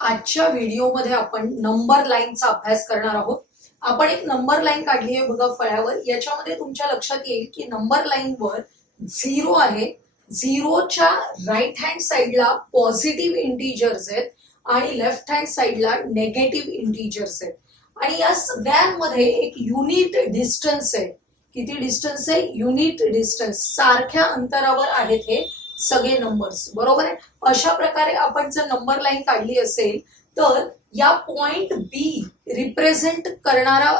आजच्या व्हिडिओमध्ये आपण नंबर लाईनचा अभ्यास करणार आहोत. आपण एक नंबर लाईन काढली आहे बघा फळ्यावर. याच्यामध्ये तुमच्या लक्षात येईल की नंबर लाईनवर 0 आहे. 0च्या राईट हँड साईडला पॉझिटिव्ह इंटिजर्स आहेत आणि लेफ्ट हँड साईडला नेगेटिव्ह इंटिजर्स आहेत. आणि या सगळ्यांमध्ये एक युनिट डिस्टन्स आहे. किती डिस्टन्स आहे? Unit distance. सारख्या अंतरावर आहेत हे सगळे नंबर्स, बरोबर आहे. अशा प्रकारे आपण जर नंबर लाईन काढली असेल तर या पॉइंट बी रिप्रेझेंट करणारा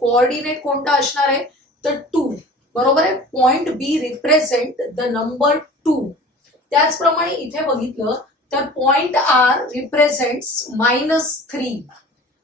कोऑर्डिनेट कोणता असणार आहे? तर 2, बरोबर आहे. Point B represent the number 2. त्याचप्रमाणे इथे बघितलं तर पॉइंट आर रिप्रेझेंट्स -3.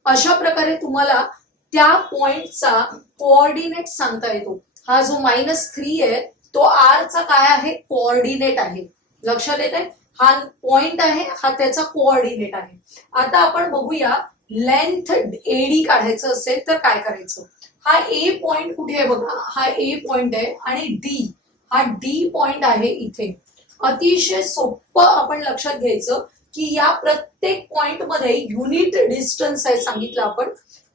अशा प्रकारे तुम्हाला त्या पॉइंटचा कोऑर्डिनेट सांगता येतो. हा जो -3 आहे तो आर चा काय आहे? कोऑर्डिनेट आहे. लक्षात येत आहे? हा पॉइंट आहे, हा त्याचा कोऑर्डिनेट आहे. आता आपण बघूया लेंथ एडी काढायचं असेल तर काय करायचं. हा ए पॉइंट कुठे आहे बघा, हा ए पॉइंट आहे आणि डी, हा डी पॉइंट आहे इथे. अतिशय सोपं आपण लक्षात घ्यायचं की या प्रत्येक पॉइंट मध्ये युनिट डिस्टन्स आहे सांगितलं आपण.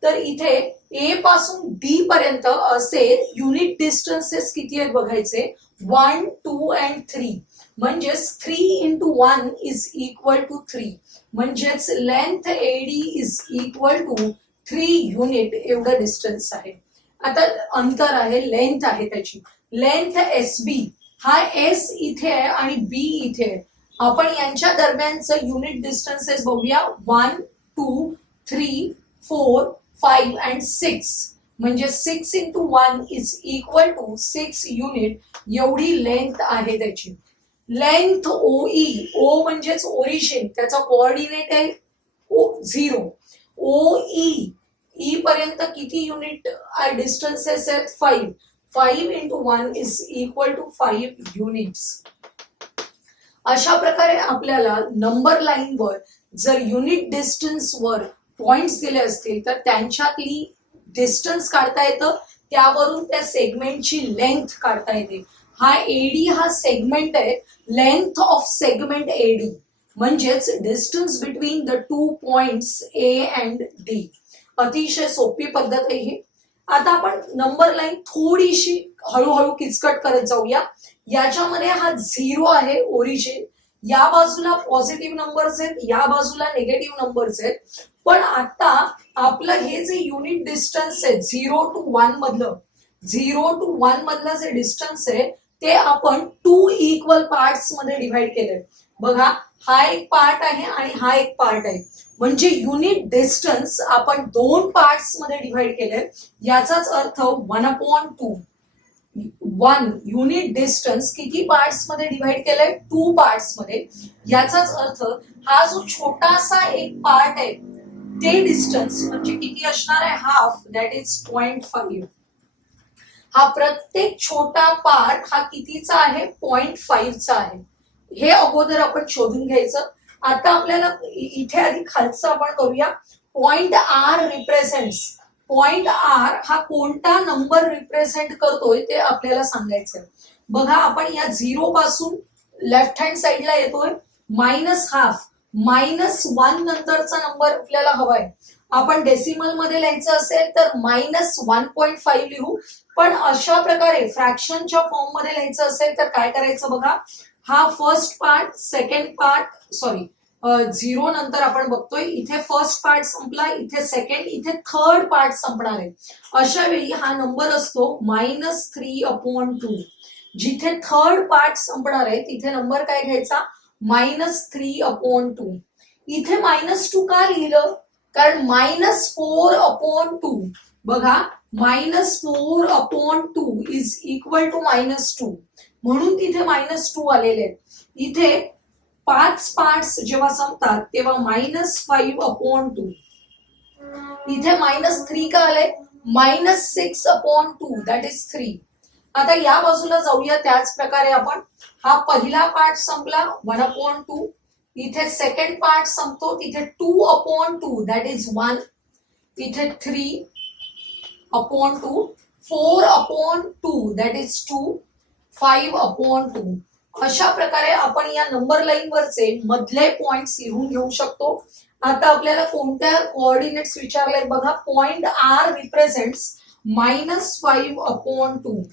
तर इथे ए पासून डी पर्यंत असे युनिट डिस्टन्सेस किती आहेत बघायचे. 1, 2 and 3. म्हणजेच 3 × 1 इज इक्वल टू 3. म्हणजेच length AD is equal to 3 unit एवढं डिस्टन्स आहे. आता अंतर आहे, लेंथ आहे त्याची. लेंथ एस बी, हा एस इथे आहे आणि बी इथे आहे. आपण यांच्या दरम्यानचं युनिट डिस्टन्सेस बघूया. 1, 2, 3, 4, 5 and 6. म्हणजे 6 × 1 इज इक्वल टू 6 युनिट एवढी लेंथ आहे त्याची. लेंथ ओई, ओ म्हणजेच ओरिजिन, त्याचा कोऑर्डिनेट आहे 0. ओ ई पर्यंत किती युनिट डिस्टन्सेस आहेत? 5. 5 × 1 इज इक्वल टू 5 युनिट्स. अशा प्रकारे आपल्याला नंबर लाईनवर जर युनिट डिस्टन्सवर पॉइंट्स दिले असतील तर त्यांच्यातली डिस्टन्स काढता येतं. त्यावरून त्या सेगमेंटची लेंथ काढता येते. हा एडी हा सेगमेंट आहे. लेंथ ऑफ सेगमेंट एडी म्हणजेच distance between the 2 points A and D. अतिशय सोपी पद्धत आहे ही. आता आपण नंबर लाईन थोडीशी हळूहळू किचकट करत जाऊया. याच्यामध्ये हा 0 आहे ओरिजिन. या बाजूला पॉझिटिव्ह नंबर्स आहेत, या बाजूला निगेटिव्ह नंबर्स आहेत. पण आता आपलं हे जे युनिट डिस्टन्स आहे 0 to 1 मधलं, 0 to 1 मधलं जे डिस्टन्स आहे ते आपण 2 इक्वल पार्ट्स मध्ये डिव्हाइड केलंय. बघा, हा एक पार्ट आहे आणि हा एक पार्ट आहे. म्हणजे युनिट डिस्टन्स आपण 2 पार्ट्स मध्ये डिव्हाइड केलंय. याचाच अर्थ 1/2. 1 युनिट डिस्टन्स किती पार्ट्स मध्ये डिव्हाइड केलंय? 2 पार्ट्स मध्ये. याचाच अर्थ हा जो छोटासा एक पार्ट आहे ते डिस्टन्स म्हणजे किती असणार आहे? Half, that is 0.5. हा प्रत्येक छोटा पार्ट हा कितीचा आहे? 0.5 चा आहे. हे अगोदर आपण शोधून घ्यायचं. आता आपल्याला इथे आधी खालचं आपण करूया. Point R represents, point R हा कोणता नंबर रिप्रेझेंट करतोय ते आपल्याला सांगायचंय. बघा, आपण या 0 पासून लेफ्ट हँड साईडला येतोय -1/2. -1 नंतरचा नंबर आपल्याला हवाय. आपण डेसिमल मध्ये लिहायचं असेल तर -1.5 लिहू. पण अशा प्रकारे फ्रॅक्शनच्या फॉर्म मध्ये लिहायचं असेल तर काय करायचं बघा. हा first part, second part, sorry 0 नंतर आपण बघतोय इथे फर्स्ट पार्ट संपला, इथे सेकंड, इथे थर्ड पार्ट संपणार आहे. अशा वेळी हा नंबर असतो -3/2. जिथे थर्ड पार्ट संपणार आहे तिथे नंबर काय घ्यायचा? -3/2. इथे -2 का लिहिलं? कारण -4/2. बघा, -4/2 इज इक्वल टू -2. म्हणून तिथे -2 आलेले आहेत. इथे 5 पार्ट्स जेव्हा संपतात तेव्हा -5/2. इथे -3 का आले? -6/2, दॅट इज 3. आता या बाजूला जाऊया. त्याच प्रकारे आपण हा पहिला पार्ट संपला 1/2. इथे सेकंड पार्ट संपतो तिथे 2/2, दॅट इज 1. इथे 3/2, 4/2, दॅट इज 2, 5/2. अशा प्रकारे आपण या नंबर लाईन वरचे मधले पॉइंट्स लिहून घेऊ शकतो आता आपल्याला कोणत्या कोऑर्डिनेट्स विचारले बघा. Point R represents -5/2.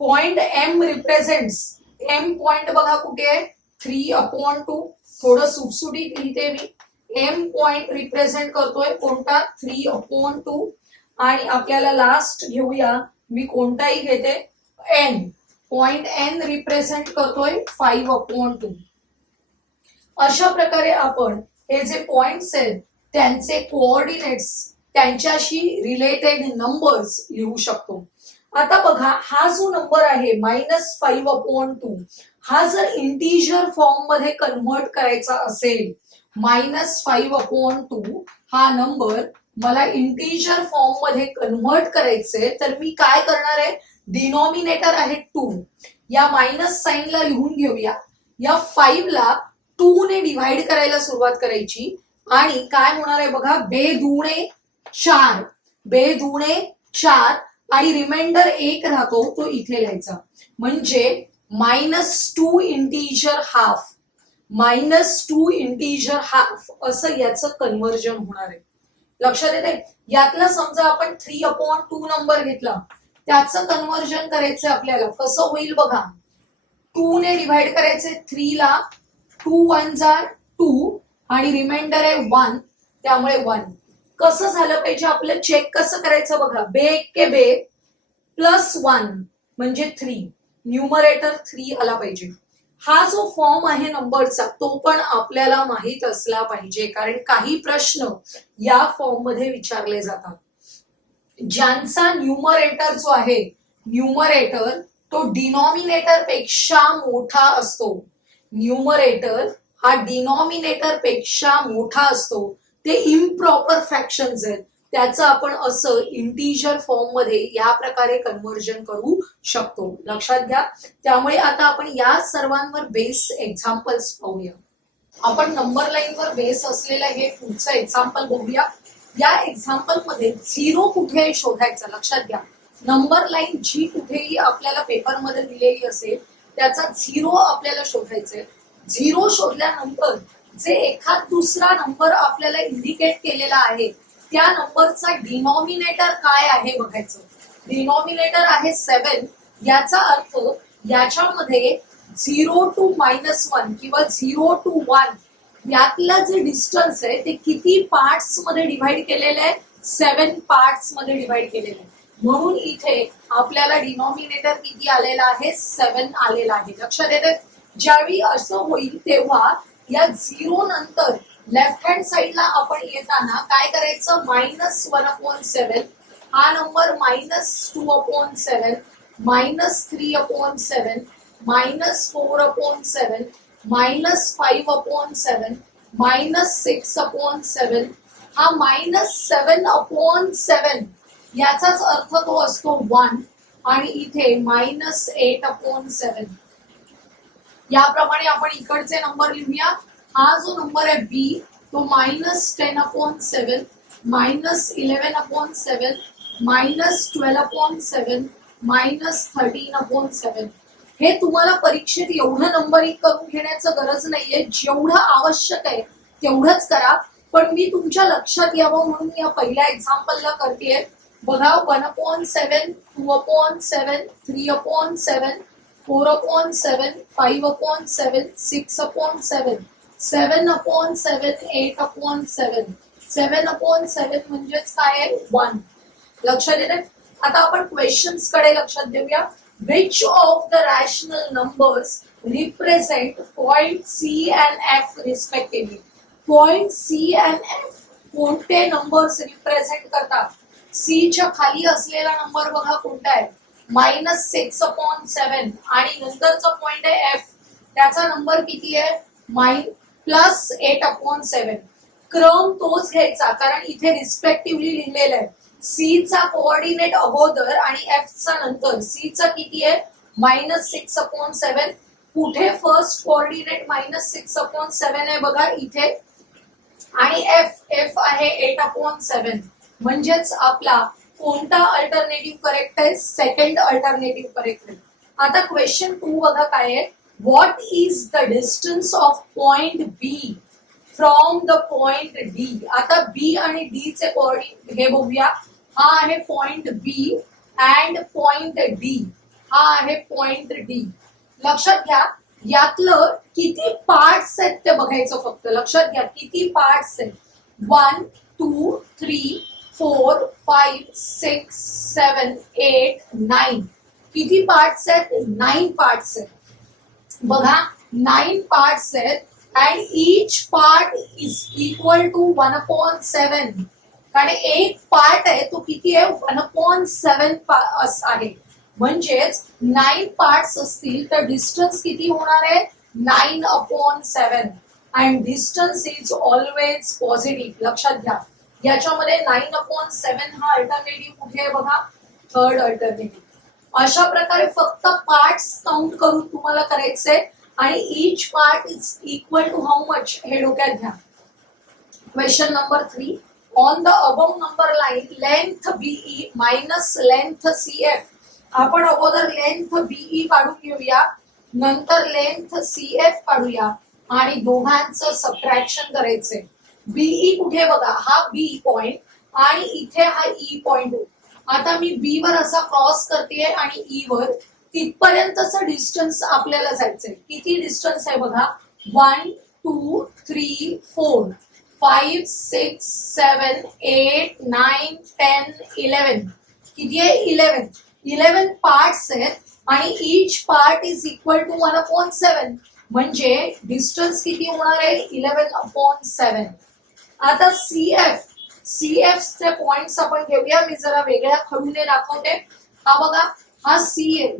Point M represents, M point बघा कुठे आहे, 3/2. थोडं सुटसुटीत लिहिते मी. एम पॉइंट रिप्रेझेंट करतोय कोणता, 3/2. आणि आपल्याला लास्ट घेऊया, मी कोणताही घेते, एन. पॉइंट एन रिप्रेझेंट करतोय 5/2. अशा प्रकारे आपण हे जे पॉइंट्स आहेत त्यांचे कोऑर्डिनेट्स, त्यांच्याशी रिलेटेड नंबर्स लिहू शकतो. आता बघा, हा जो नंबर आहे -5/2, हा जर इंटिजर फॉर्म मध्ये कन्व्हर्ट करायचा असेल, -5/2 हा नंबर मला इंटिजर फॉर्म मध्ये कन्व्हर्ट करायचे, तर मी काय करणार आहे, डिनॉमिनेटर आहे 2, या मायनस साइनला लिहून घेऊया. या 5 ला 2 ने डिव्हाइड करायला सुरुवात करायची आणि काय होणार आहे बघा, बेदुणे 4, बेदुणे 4 आणि रिमाइंडर 1 राहतो, तो इथे लिहायचा. म्हणजे -2 इंटिजर हाफ, -2 इंटिजर हाफ असं याचं कन्व्हर्जन होणार आहे. लक्षात येते. यातला समजा आपण 3/2 नंबर घेतला, त्याचं कन्व्हर्जन करायचं आपल्याला, कसं होईल बघा. 2 ने डिव्हाइड करायचे 3 ला, 2 1 2 आणि रिमाइंडर आहे 1, त्यामुळे 1. कसं झालं पाहिजे आपलं, चेक कसं करायचं बघा. बे के बे +1 म्हणजे 3, न्यूमरेटर 3 आला पाहिजे. हा जो फॉर्म आहे नंबरचा, तो पण आपल्याला माहित असला पाहिजे, कारण काही प्रश्न या फॉर्म मध्ये विचारले जातात. ज्यांचा न्यूमरेटर जो आहे, न्यूमरेटर तो डिनॉमिनेटर पेक्षा मोठा असतो. न्यूमरेटर हा डिनॉमिनेटर पेक्षा मोठा असतो. ते इम्प्रॉपर फ्रॅक्शन्स आहेत, त्याचं आपण असं इंटिजर फॉर्म मध्ये या प्रकारे कन्व्हर्जन करू शकतो. लक्षात घ्या. त्यामुळे आता आपण या सर्वांवर बेस एक्झाम्पल्स पाहूया. आपण नंबर लाईनवर बेस असलेलं हे पुढचं एक्झाम्पल बघूया. या एक्झाम्पल मध्ये 0 कुठे शोधायचं. लक्षात घ्या, नंबर लाईन जी कुठेही आपल्याला पेपरमध्ये दिलेली असेल त्याचा 0 आपल्याला शोधायचंय. 0 शोधल्यानंतर जे एखाद दुसरा नंबर आपल्याला इंडिकेट केलेला आहे, त्या नंबरचा डिनॉमिनेटर काय आहे बघायचं. डिनॉमिनेटर आहे 7, याचा अर्थ याच्यामध्ये 0 to -1 किंवा 0 to 1 यातलं जे डिस्टन्स आहे ते किती पार्ट्स मध्ये डिव्हाइड केलेलं आहे, 7 पार्ट्स मध्ये डिव्हाइड केलेलं आहे. म्हणून इथे आपल्याला डिनॉमिनेटर किती आलेला आहे, 7 आलेला आहे. लक्षात येते. ज्यावेळी असं होईल तेव्हा या 0 नंतर लेफ्ट हँड साइडला आपण येताना काय करायचं, -1/7, हा नंबर -2/7, -3/7, -4/7, -5/7, -6/7, हा -7/7 याचाच अर्थ तो असतो 1 आणि इथे -8/7. याप्रमाणे आपण इकडचे नंबर लिहूया. हा जो नंबर आहे बी, तो -10/7, -11/7, -12/7, -13/7. हे तुम्हाला परीक्षेत एवढं नंबरिंग करून घेण्याचं गरज नाहीये. जेवढं आवश्यक आहे तेवढंच करा. पण मी तुमच्या लक्षात यावं म्हणून या पहिल्या एक्झाम्पलला करतेय. बघा, 1/7, 2/7, 3/7, 4/7, 5/7, 6/7, 7/7, 8/7. 7/7 म्हणजेच काय आहे, 1. लक्षात येते. आता आपण क्वेश्चन्स कडे लक्षात देऊया. Which of the rational numbers represent point C and F respectively? Point C and F कोणते नंबर्स रिप्रेझेंट करतात? C च्या खाली असलेला नंबर बघा कोणता आहे, -6/7 आणि नंतरचा पॉइंट आहे F, त्याचा नंबर किती आहे, +8/7. क्रम तोच घ्यायचा, कारण इथे रिस्पेक्टिव्हली लिहिलेलं आहे. सी चा कोऑर्डिनेट अगोदर आणि एफ चा नंतर. सी चा किती आहे, -6/7. कुठे फर्स्ट कोऑर्डिनेट -6/7 आहे बघा इथे, आणि एफ आहे 8/7. म्हणजेच आपला कोणता अल्टरनेटिव्ह करेक्ट आहे, सेकंड अल्टरनेटिव्ह करेक्ट आहे. आता क्वेश्चन 2 बघा काय आहे. What is the distance of point B from the point D. आता बी आणि डी चे कोऑर्डिनेट हे बघूया. हा आहे point B and point D. हा आहे पॉइंट डी. लक्षात घ्या यातलं किती पार्ट्स आहेत ते बघायचं फक्त. लक्षात घ्या किती पार्ट्स आहेत. 1 2 3 4 5 6 7 8 9. किती पार्ट्स आहेत? 9 पार्ट्स आहेत. बघा 9 पार्ट्स आहेत and each part is equal to 1/7. कारण एक पार्ट आहे तो किती आहे? 1/7 आहे. म्हणजेच 9 पार्ट्स असतील तर डिस्टन्स किती होणार आहे? 9/7. And distance is always positive. लक्षात घ्या याच्यामध्ये 9/7 हा अल्टरनेटिव्ह कुठे आहे बघा? Third alternative. अशा प्रकारे फक्त पार्ट्स काउंट करून तुम्हाला करायचंय आणि each part is equal to how much हे डोक्यात घ्या. Question number 3. On the above number line length BE minus length CF. आपण अगोदर लेंथ बीई काढून घेऊया, नंतर लेंथ सीएफ काढूया आणि दोघांचं सबट्रॅक्शन करायचंय. बीई कुठे बघा? हा बी पॉइंट आणि इथे हा ई पॉइंट. आता मी बी वर असा क्रॉस करते आणि ई वर तिथपर्यंतचं डिस्टन्स आपल्याला जायचंय. किती डिस्टन्स आहे बघा? 1 2 3 4 5 6 7 8 9 10 11. किती आहे? 11 पार्ट्स आहेत आणि each part is equal to 1/7. म्हणजे डिस्टन्स किती होणार आहे? 11/7. आता सीएफ चे पॉइंट्स आपण घेऊया. मी जरा वेगळ्या खडूने दाखवते. हा बघा हा सी आहे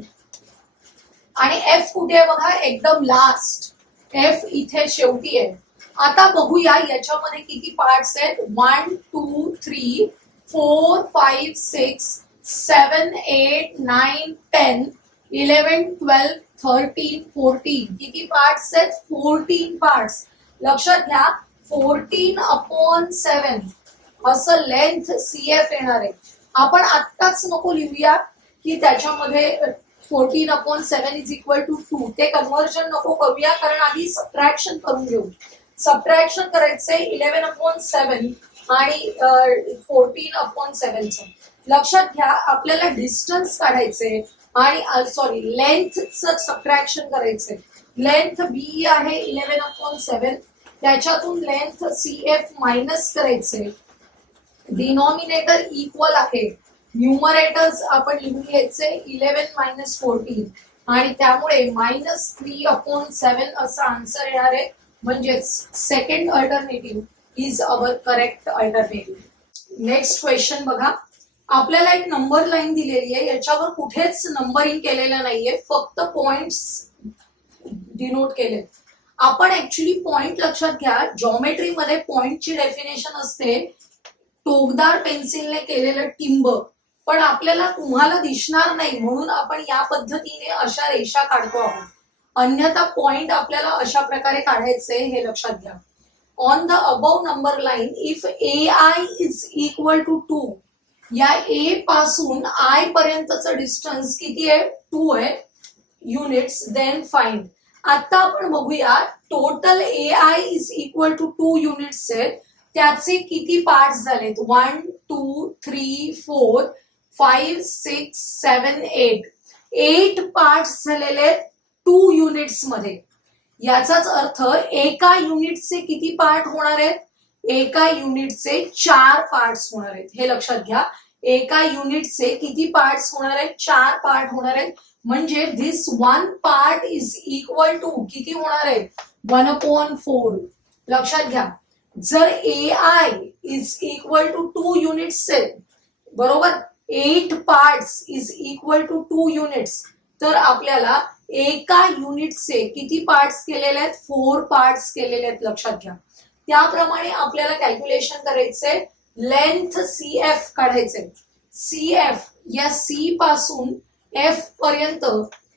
आणि एफ कुठे आहे बघा? एकदम लास्ट. एफ इथे शेवटी आहे. आता बघूया याच्यामध्ये किती पार्ट्स आहेत. 1 2 3 4 5 6 7 8 9 10 11 12 13 14. किती पार्ट्स आहेत? 14 पार्ट्स. लक्षात घ्या 14/7 असं लेंथ सीएफ येणार आहे. आपण आत्ताच नको लिहूया की त्याच्यामध्ये 14/7 इज इक्वल टू 2. ते कन्व्हर्जन नको करूया कारण आधी सबट्रॅक्शन करून घेऊ. सबट्रॅक्शन करायचंय 11/7 आणि 14/7. लक्षात घ्या आपल्याला डिस्टन्स काढायचे आणि सॉरी लेंथचं सबट्रॅक्शन करायचंय. लेंथ बी आहे 11/7. त्याच्यातून लेंथ सीएफ मायनस करायचे. डिनॉमिनेटर इक्वल आहे. न्यूमरेटर्स आपण लिहून घ्यायचे 11 - 14 आणि त्यामुळे -3/7 असा आन्सर येणार आहे. म्हणजेच second alternative is our correct alternative. Next question बघा. आपल्याला एक नंबर लाईन दिलेली आहे. याच्यावर कुठेच नंबरिंग केलेलं नाहीये, फक्त पॉइंट्स डिनोट केले. आपण ऍक्च्युली पॉइंट लक्षात घ्या. जॉमेट्रीमध्ये पॉइंटची डेफिनेशन असते टोकदार पेन्सिलने केलेलं टिंब. पण आपल्याला तुम्हाला दिसणार नाही म्हणून आपण या पद्धतीने अशा रेषा काढतो आहोत. अन्यथा पॉइंट आपल्याला अशा प्रकारे काढायचे हे लक्षात घ्या. On the above number line if AI is equal to 2. या ए पासून आय पर्यंतचं डिस्टन्स किती आहे? 2 आहे युनिट्स. Then find. आता आपण बघूया total AI is equal to 2 units आहेत. त्याचे किती पार्ट्स झालेत? 1 2 3 4 5 6 7 8. 8 पार्ट्स झालेले 2 युनिट्स मध्ये. याचाच अर्थ एका युनिटचे किती पार्ट होणार आहेत? एका युनिटचे 4 पार्ट्स होणार आहेत. हे लक्षात घ्या. एका युनिटचे किती पार्ट्स होणार आहेत? 4 पार्ट होणार आहेत. म्हणजे this 1 part is equal to किती होणार आहे? 1/4. लक्षात घ्या जर AI is equal to 2 units बरोबर, 8 parts is equal to 2 units, तर आपल्याला एका युनिटचे किती पार्ट्स केलेले आहेत? 4 पार्ट्स केलेले आहेत. लक्षात घ्या. त्याप्रमाणे आपल्याला कॅल्क्युलेशन करायचंय. लेंथ सीएफ काढायचे. सीएफ या सी पासून एफ पर्यंत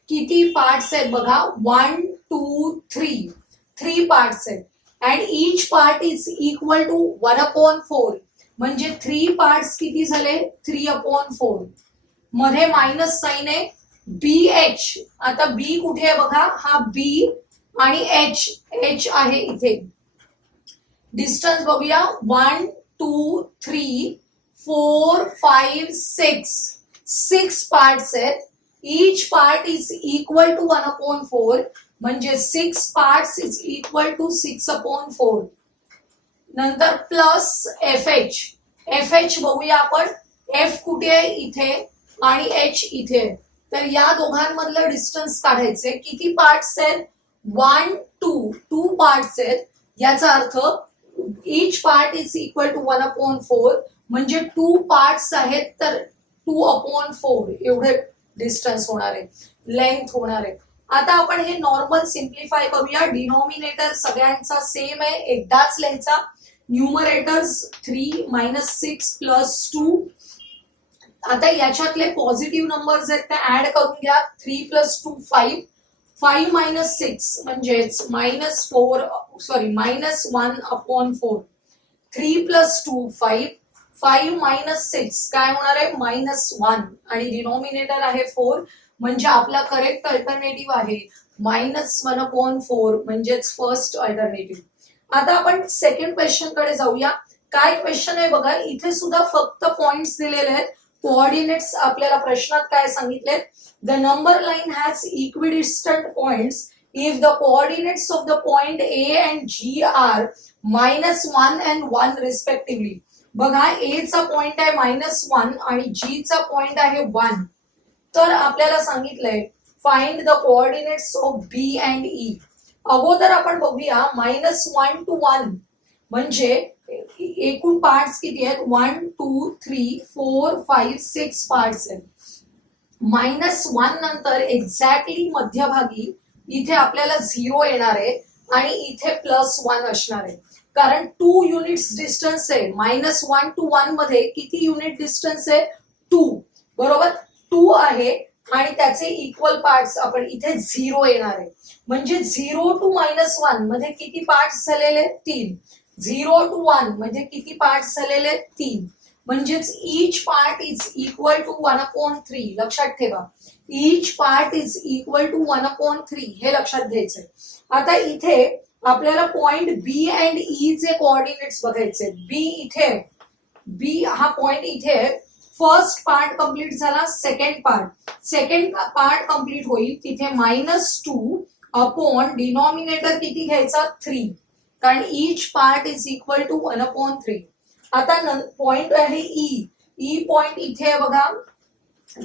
किती पार्ट्स आहेत बघा? 1 2 3. 3 पार्ट्स आहेत and each part is equal to 1/4. म्हणजे 3 पार्ट्स किती झाले? 3/4. मध्ये मायनस साइन आहे. BH. आता बी कुठे आहे बघा? हा बी आणि एच आहे इथे. डिस्टन्स बघूया 1 2 3 4 5 6 पार्ट्स आहेत. Each part is equal to 1/4 म्हणजे 6 पार्ट्स इज इक्वल टू 6/4. नंतर प्लस एफ एच बघूया आपण. एफ कुठे आहे इथे आणि एच इथे. तर या दोघांमधलं डिस्टन्स काढायचे. किती पार्ट्स आहेत 1 2 पार्ट्स आहेत. याचा अर्थ each part is equal to 1/4 म्हणजे 2 पार्ट्स आहेत तर 2/4 एवढे डिस्टन्स होणार आहे, लेंथ होणार आहे. आता आपण हे नॉर्मल सिम्प्लिफाय करूया. डिनॉमिनेटर सगळ्यांचा सेम आहे, एकदाच लिहायचा. न्यूमरेटर्स 3 - 6 + 2. आता याच्यातले पॉझिटिव्ह नंबर्स आहेत ते ऍड करून घ्या. 3 + 2 5. 5 - 6 म्हणजेच -1/4. 3 + 2 5. 5 - 6 काय होणार आहे -1 आणि डिनॉमिनेटर आहे 4 म्हणजे आपला करेक्ट अल्टरनेटिव्ह आहे -1/4 म्हणजेच फर्स्ट अल्टरनेटिव्ह. आता आपण सेकंड क्वेश्चन कडे जाऊया. काय क्वेश्चन आहे बघा. इथे सुद्धा फक्त पॉइंट्स दिलेले आहेत. कोऑर्डिनेट्स आपल्याला प्रश्नात काय सांगितले. The number line has equidistant points if the coordinates of the point A and G are -1 and 1 respectively. बघा ए चा पॉइंट आहे -1 आणि जी चा पॉइंट आहे 1. तर आपल्याला सांगितलंय find the coordinates of B and E. अगोदर आपण बघूया -1 to 1 म्हणजे एकूण पार्ट्स किती आहेत 1 2 3 4 5 6 पार्ट्स आहेत. -1 नंतर एक्झॅक्टली मध्यभागी इथे आपल्याला 0 येणार आहे आणि इथे +1 असणार आहे. कारण 2 युनिट्स डिस्टन्स आहे. -1 to 1 मध्ये किती युनिट डिस्टन्स आहे 2 बरोबर. 2 आहे आणि त्याचे इक्वल पार्ट्स आपण इथे 0 येणार आहे. म्हणजे 0 to -1 मध्ये किती पार्ट्स झालेले 3. 0 to 1 म्हणजे किती पार्ट्स झालेले 3. म्हणजेच each part is equal to 1/3. लक्षात ठेवा each part is equal to 1/3 हे लक्षात घ्यायचंय. आता इथे आपल्याला पॉइंट बी अँड ई चे कोऑर्डिनेट्स बघायचे. बी हा पॉइंट इथे फर्स्ट पार्ट कंप्लीट झाला. सेकंड पार्ट कंप्लीट होईल तिथे -2 अपॉन डिनॉमिनेटर किती घ्यायचा 3 कारण each part is equal to 1/3. आता पॉइंट आहे ई पॉइंट इथे बघा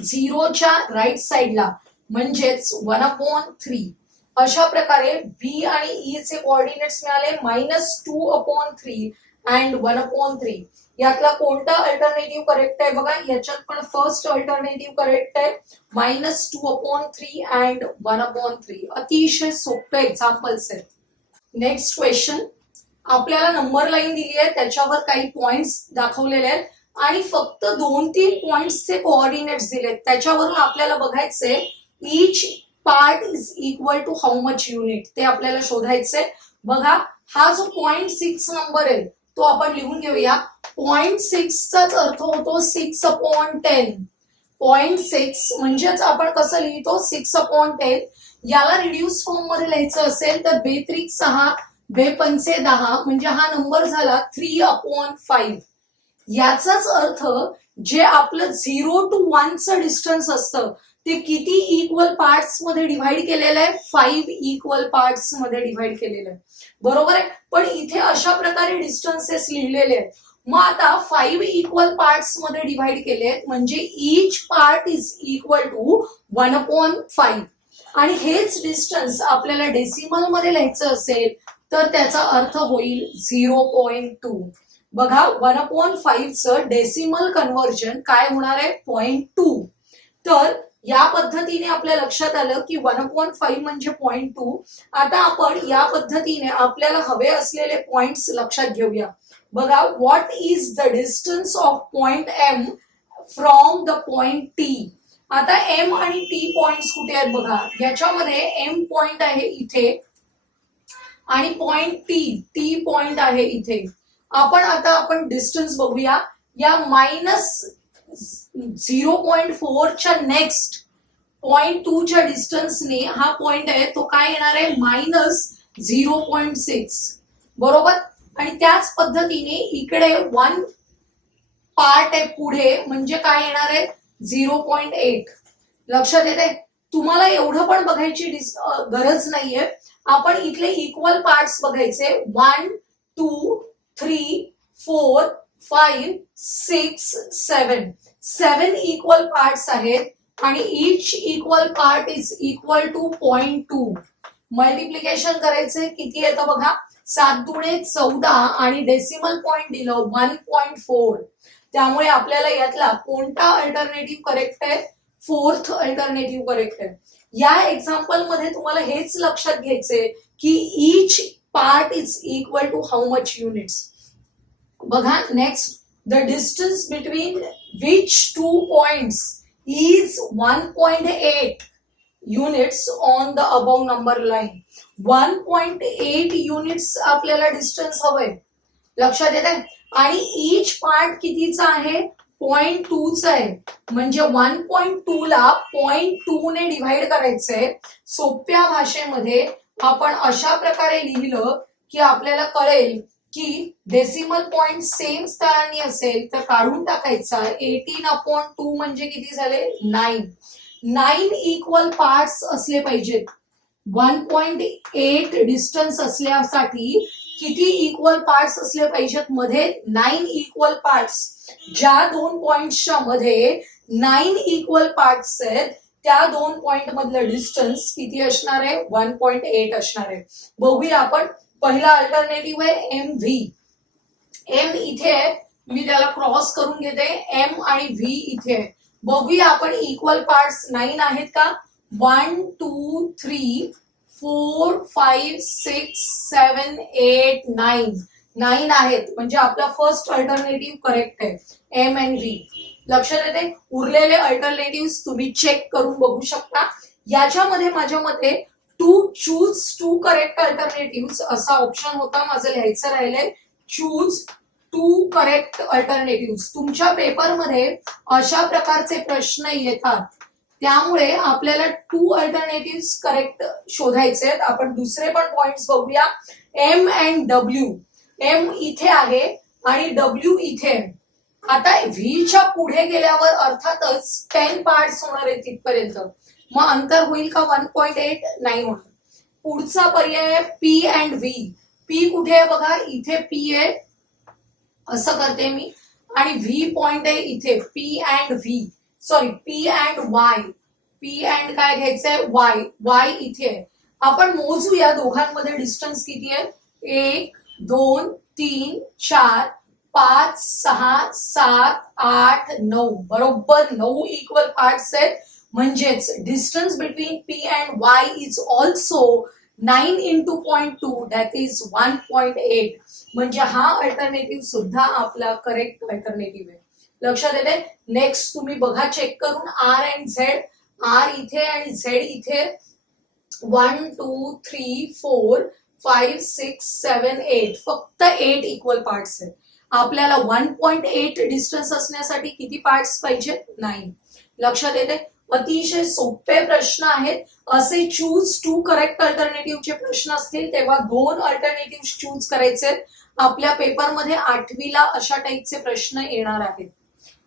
0च्या राईट साइडला म्हणजेच 1/3. अशा प्रकारे बी आणि ई चे कोऑर्डिनेट्स मिळाले -2/3 अँड 1/3. यातला कोणता अल्टरनेटिव्ह करेक्ट आहे बघा. याच्यात पण फर्स्ट अल्टरनेटिव्ह करेक्ट आहे -2/3 अँड 1/3. अतिशय सोपे एक्झाम्पल्स आहेत. Next question. आपल्याला नंबर लाईन दिली आहे त्याच्यावर काही पॉइंट्स दाखवलेले आहेत आणि फक्त 2-3 पॉइंट्सचे कोऑर्डिनेट्स दिलेत. त्याच्यावरून आपल्याला बघायचंय each part is equal to how much unit ते आपल्याला शोधायचंय. बघा हा जो 0.6 नंबर आहे तो आपण लिहून घेऊया. 0.6 चाच अर्थ होतो 6/10. 0.6 म्हणजेच आपण कसं लिहितो 6/10. याला रिड्यूस फॉर्म मध्ये लिहायचं असेल तर 2-3-6 2-5-10 म्हणजे हा नंबर झाला 3/5. याचाच अर्थ जे आपलं 0 to 1 चं डिस्टन्स असतं ते किती इक्वल पार्ट्स मध्ये डिव्हाइड केलेलं आहे 5 इक्वल पार्ट्स मध्ये डिव्हाइड केलेलं आहे बरोबर आहे. पण इथे अशा प्रकारे डिस्टन्सेस लिहिलेले आहेत. मग आता 5 इक्वल पार्ट्स मध्ये डिव्हाइड केले आहेत म्हणजे each part is equal to 1/5 आणि हेच डिस्टन्स आपल्याला डेसिमल मध्ये लिहायचं असेल तर त्याचा अर्थ होईल 0.2. बघा 1/5 चं डेसिमल कन्व्हर्जन काय होणार आहे 0.2. तर या पद्धतीने आपल्या लक्षात आलं की 1/5 म्हणजे 0.2. आता आपण या पद्धतीने आपल्याला हवे असलेले पॉइंट्स लक्षात घेऊया. बघा what is the distance of point am from the point T. आता एम आणि टी पॉइंट्स कुठे आहेत बघा. याच्यामध्ये एम पॉइंट आहे इथे आणि पॉइंट टी पॉइंट आहे इथे. आपण डिस्टन्स बघूया. या -0.4 च्या नेक्स्ट 0.2 च्या डिस्टन्सने हा पॉइंट आहे तो काय येणार आहे -0.6 बरोबर. आणि त्याच पद्धतीने इकडे 1 पार्ट आहे पुढे, म्हणजे काय येणार आहे 0.8. लक्षात येते? तुम्हाला एवढं पण बघायची गरज नाहीये. आपण इथले इक्वल पार्ट्स बघायचे. 1 2 3 4 5 6 7 7 इक्वल पार्ट्स आहेत आणि each equal part is equal to 0.2. Multiplication करायचे, किती येतं बघा, 7 दुणे 14 आणि डेसिमल पॉइंट दिलं 1.4. त्यामुळे आपल्याला यातला कोणता अल्टरनेटिव्ह करेक्ट आहे, 4th अल्टरनेटिव्ह करेक्ट आहे. या एक्झाम्पल मध्ये तुम्हाला हेच लक्षात घ्यायचंय की each part is equal to how much units. बघा next, the distance between which 2 points is 1.8 units on the above number line. 1.8 units आपल्याला डिस्टन्स हवंय. लक्षात येत आहे? आणि इच पार्ट कितीचा आहे, 0.2चा आहे. म्हणजे 1.2 ला 0.2 ने डिव्हाइड करायचंय. सोप्या भाषेमध्ये आपण अशा प्रकारे लिहिलं की आपल्याला कळेल की डेसिमल पॉइंट सेम स्थळांनी असेल तर काढून टाकायचा. 18/2 म्हणजे किती झाले, 9. 9 इक्वल पार्ट्स असले पाहिजेत. 1.8 डिस्टन्स असल्यासाठी किती इक्वल पार्ट्स असले पाहिजेत मध्ये, 9 इक्वल पार्ट्स. ज्या 2 पॉइंट्सच्या मध्ये 9 इक्वल पार्ट्स आहेत त्या 2 पॉइंट मधलं डिस्टन्स किती असणार आहे, 1.8 असणार आहे. बघूया आपण. पहिला अल्टरनेटिव्ह आहे एम व्ही. एम इथे आहे, मी त्याला क्रॉस करून घेते. एम आणि व्ही इथे आहे. बघूया आपण इक्वल पार्ट्स 9 आहेत का. 1 2 3 4 5 6 7 8 9 9 आहेत. म्हणजे आपला फर्स्ट अल्टरनेटिव्ह करेक्ट आहे, एम अँड व्ही. लक्षात येते? उरलेले अल्टरनेटिव्ह तुम्ही चेक करून बघू शकता. याच्यामध्ये माझ्या मते टू चूज 2 करेक्ट अल्टरनेटिव्ह असा ऑप्शन होता. माझं लिहायचं राहिलंय चूज 2 करेक्ट अल्टरनेटिव्ह. तुमच्या पेपरमध्ये अशा प्रकारचे प्रश्न येतात, त्यामुळे आपल्याला 2 अल्टरनेटिव्ह करेक्ट शोधायचे आहेत. आपण दुसरे पण पॉइंट्स बघूया. M and W. एम इथे आहे आणि डब्ल्यू इथे आहे. आता व्हीच्या पुढे गेल्यावर अर्थातच 10 पार्ट्स होणार आहेत तिथपर्यंत. मग अंतर होईल का 1.8, नाही होणार. पुढचा पर्याय आहे पी अँड व्ही. पी कुठे आहे बघा, इथे पी आहे, असं करते मी. आणि व्ही पॉइंट आहे इथे. P and V, sorry P and Y. P and काय घ्यायचंय, वाय. वाय इथे आहे. आपण मोजूया दोघांमध्ये डिस्टन्स किती आहे. 1 2 3 4 5 6 7 8 9. बरोबर 9 इक्वल पार्ट्स आहेत. म्हणजेच distance between P and Y is also 9 into 0.2 that is 1.8. म्हणजे हा अल्टरनेटिव्ह सुद्धा आपला करेक्ट अल्टरनेटिव्ह आहे. लक्षात येते? नेक्स्ट तुम्ही बघा चेक करून, आर अँड झेड. आर इथे आणि झेड इथे. 1 2 3 4 5 6 7 8. फक्त 8 इक्वल पार्ट्स आहेत. आपल्याला 1.8 डिस्टन्स असण्यासाठी किती पार्ट्स पाहिजे, 9. लक्षात येते? अतिशय सोपे प्रश्न आहेत. असे चूज 2 करेक्ट अल्टरनेटिव्हचे प्रश्न असतील तेव्हा 2 अल्टरनेटिव्ह चूज करायचे. आपल्या पेपरमध्ये 8वीला अशा टाईपचे प्रश्न येणार आहेत.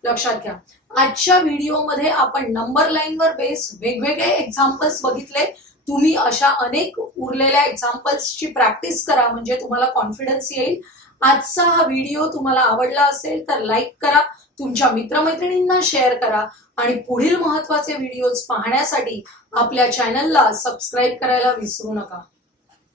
लक्षात घ्या. आजच्या व्हिडिओमध्ये आपण नंबर लाईनवर बेस वेगवेगळे एक्झाम्पल्स बघितले. तुम्ही अशा अनेक उरलेल्या एक्झाम्पल्सची प्रॅक्टिस करा, म्हणजे तुम्हाला कॉन्फिडन्स येईल. आजचा हा व्हिडिओ तुम्हाला आवडला असेल तर लाईक करा, तुमच्या मित्रमैत्रिणींना शेअर करा आणि पुढील महत्त्वाचे व्हिडिओज पाहण्यासाठी आपल्या चॅनलला सबस्क्राईब करायला विसरू नका.